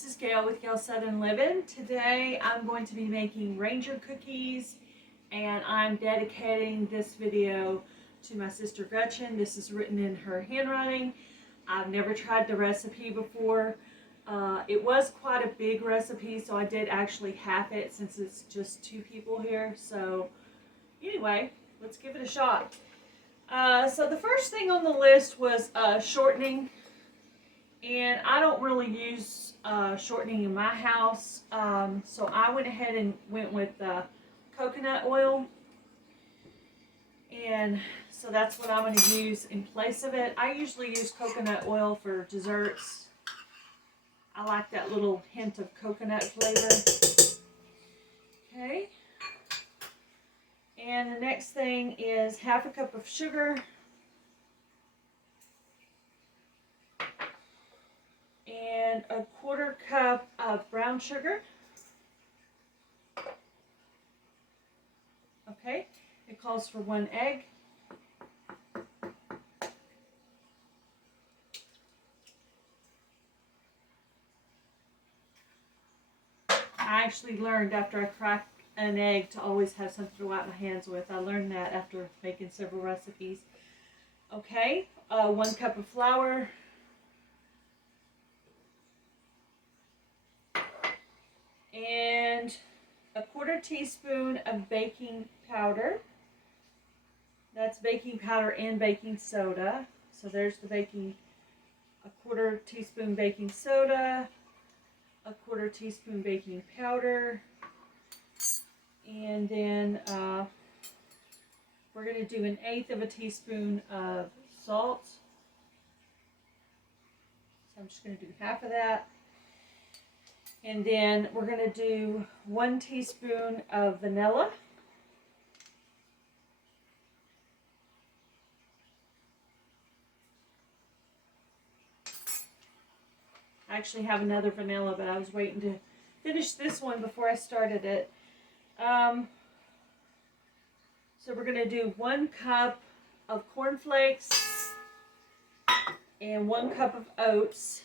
this is Gail with Gail's Southern Living. Today I'm going to be making Ranger cookies, and I'm dedicating this video to my sister Gretchen. This is written in her handwriting. I've never tried the recipe before. It was quite a big recipe, so I did actually half it since it's just 2 people here. So anyway, let's give it a shot. So the first thing on the list was shortening. And I don't really use shortening in my house, so I went ahead and went with coconut oil, and so that's what I'm going to use in place of it. I usually use coconut oil for desserts. I like that little hint of coconut flavor. Okay, and the next thing is half a cup of sugar, and a 1/4 cup of brown sugar. Okay, it calls for 1 egg. I actually learned after I cracked an egg to always have something to wipe my hands with. I learned that after making several recipes. Okay, 1 cup of flour. And a 1/4 teaspoon of baking powder. That's baking powder and baking soda. So there's the baking, a 1/4 teaspoon baking soda, a 1/4 teaspoon baking powder, and then we're going to do 1/8 teaspoon of salt. So I'm just going to do half of that. And then we're going to do 1 teaspoon of vanilla. I actually have another vanilla, but I was waiting to finish this one before I started it. So we're going to do 1 cup of cornflakes and 1 cup of oats.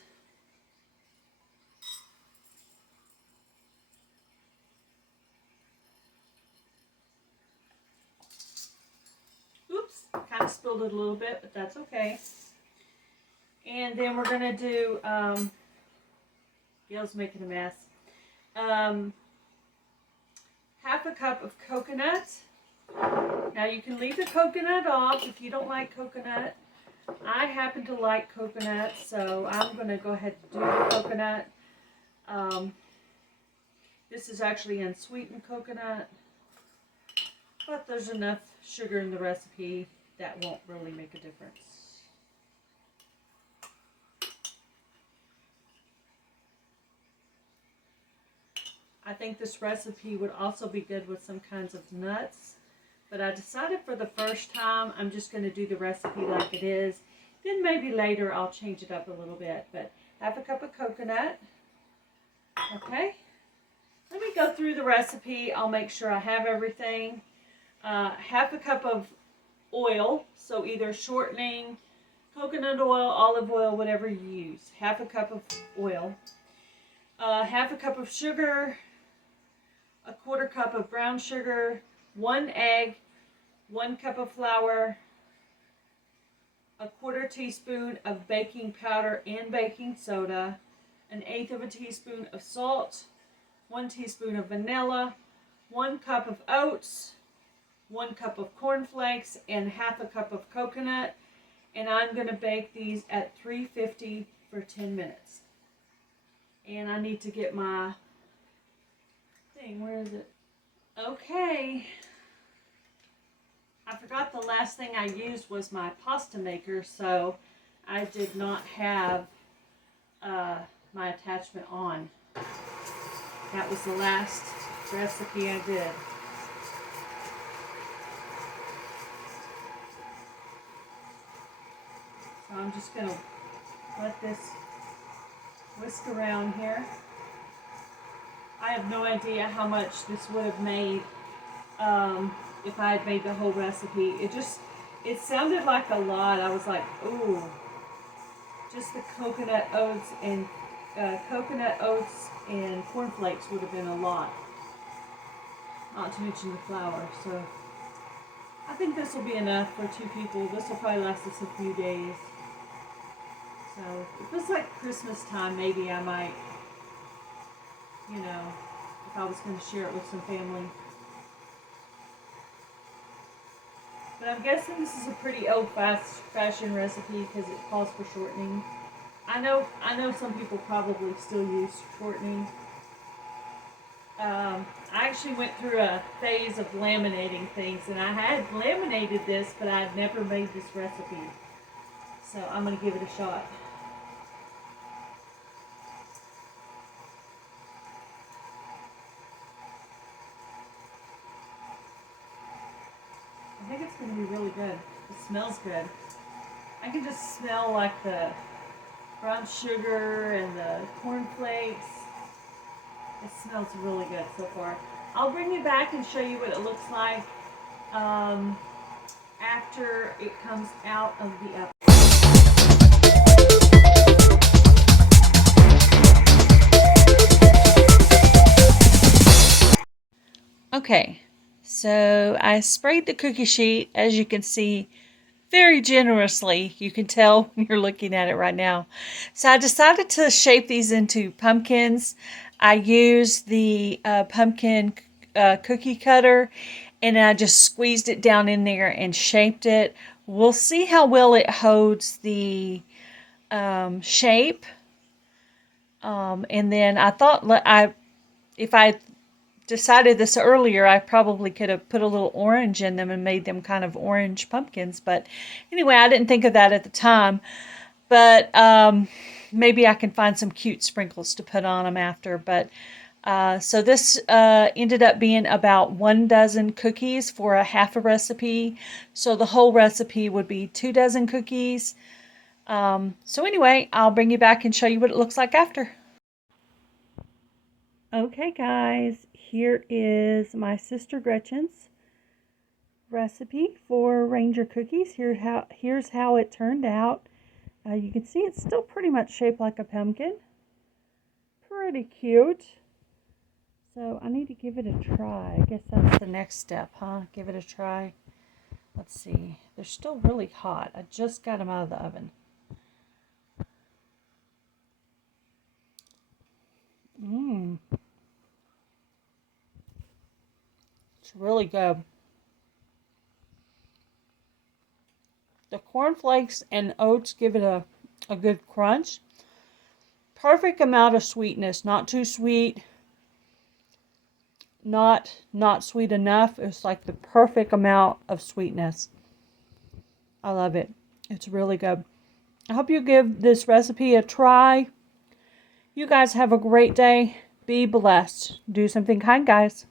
Kind of spilled it a little bit, but that's okay. And then we're going to do, Gail's making a mess, half a cup of coconut. Now you can leave the coconut off if you don't like coconut. I happen to like coconut, so I'm going to go ahead and do the coconut. This is actually unsweetened coconut, but there's enough sugar in the recipe that won't really make a difference. I think this recipe would also be good with some kinds of nuts, but I decided for the first time I'm just going to do the recipe like it is. Then maybe later I'll change it up a little bit, but half a cup of coconut. Okay, let me go through the recipe. I'll make sure I have everything. Half a cup of oil, so either shortening, coconut oil, olive oil, whatever you use. Half a cup of oil. Half a cup of sugar, a 1/4 cup of brown sugar, 1 egg, 1 cup of flour, a 1/4 teaspoon of baking powder and baking soda, 1/8 teaspoon of salt, 1 teaspoon of vanilla, 1 cup of oats, 1 cup of cornflakes, and half a cup of coconut. And I'm going to bake these at 350 for 10 minutes. And I need to get my thing. Where is it? Okay. I forgot the last thing I used was my pasta maker, so I did not have my attachment on. That was the last recipe I did. So I'm just going to let this whisk around here. I have no idea how much this would have made if I had made the whole recipe. It sounded like a lot. I was like, ooh, just the coconut oats and coconut oats and cornflakes would have been a lot. Not to mention the flour. So I think this will be enough for 2 people. This will probably last us a few days. So if it's like Christmas time, maybe I might, you know, if I was going to share it with some family. But I'm guessing this is a pretty old-fashioned recipe because it calls for shortening. I know some people probably still use shortening. I actually went through a phase of laminating things, and I had laminated this, but I had never made this recipe. So I'm going to give it a shot. I think it's going to be really good. It smells good. I can just smell like the brown sugar and the cornflakes. It smells really good so far. I'll bring you back and show you what it looks like after it comes out of the oven. Okay, so I sprayed the cookie sheet, as you can see, very generously. You can tell when you're looking at it right now. So I decided to shape these into pumpkins. I used the pumpkin cookie cutter, and I just squeezed it down in there and shaped it. We'll see how well it holds the shape. And then I thought if I decided this earlier, I probably could have put a little orange in them and made them kind of orange pumpkins. But anyway, I didn't think of that at the time. But maybe I can find some cute sprinkles to put on them after. But so this ended up being about 1 dozen cookies for a half a recipe. So the whole recipe would be 2 dozen cookies. So anyway, I'll bring you back and show you what it looks like after. Okay guys, here is my sister Gretchen's recipe for Ranger cookies. Here's how it turned out. You can see it's still pretty much shaped like a pumpkin. Pretty cute. So I need to give it a try. I guess that's the next step, huh? Give it a try. Let's see. They're still really hot. I just got them out of the oven. It's really good. The cornflakes and oats give it a good crunch. Perfect amount of sweetness. Not too sweet. Not sweet enough. It's like the perfect amount of sweetness. I love it. It's really good. I hope you give this recipe a try. You guys have a great day. Be blessed. Do something kind, guys.